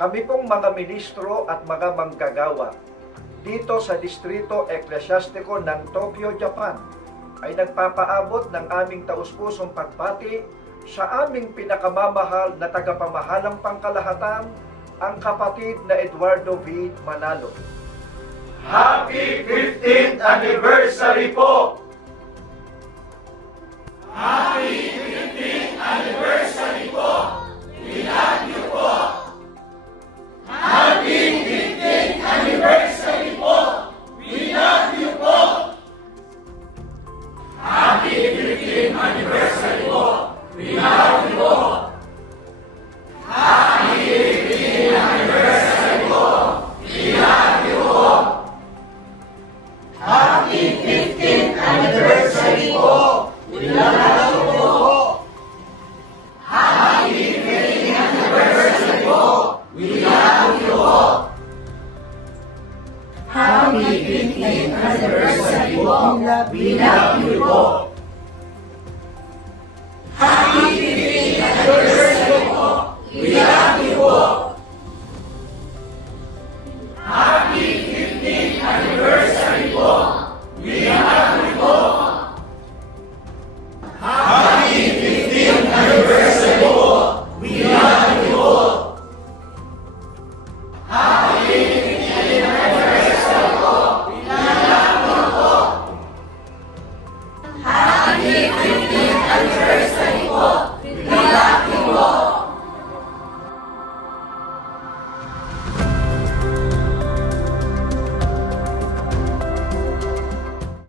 Kami pong mga ministro at mga manggagawa dito sa Distrito Eklesyastiko ng Tokyo, Japan ay nagpapaabot ng aming taus-pusong pagbati sa aming pinakamamahal na tagapamahalang pangkalahatan, ang kapatid na Eduardo V. Manalo. Happy 15th anniversary po! Happy 15th anniversary po! We love you po! Happy 15th anniversary po! We love you po! Happy 15th anniversary po! We love you po! Happy 15th anniversary po! We love you po! Happy 15th anniversary po! We love you po! Happy 15th anniversary po! We love you po! Happy 15th anniversary po! We love you po!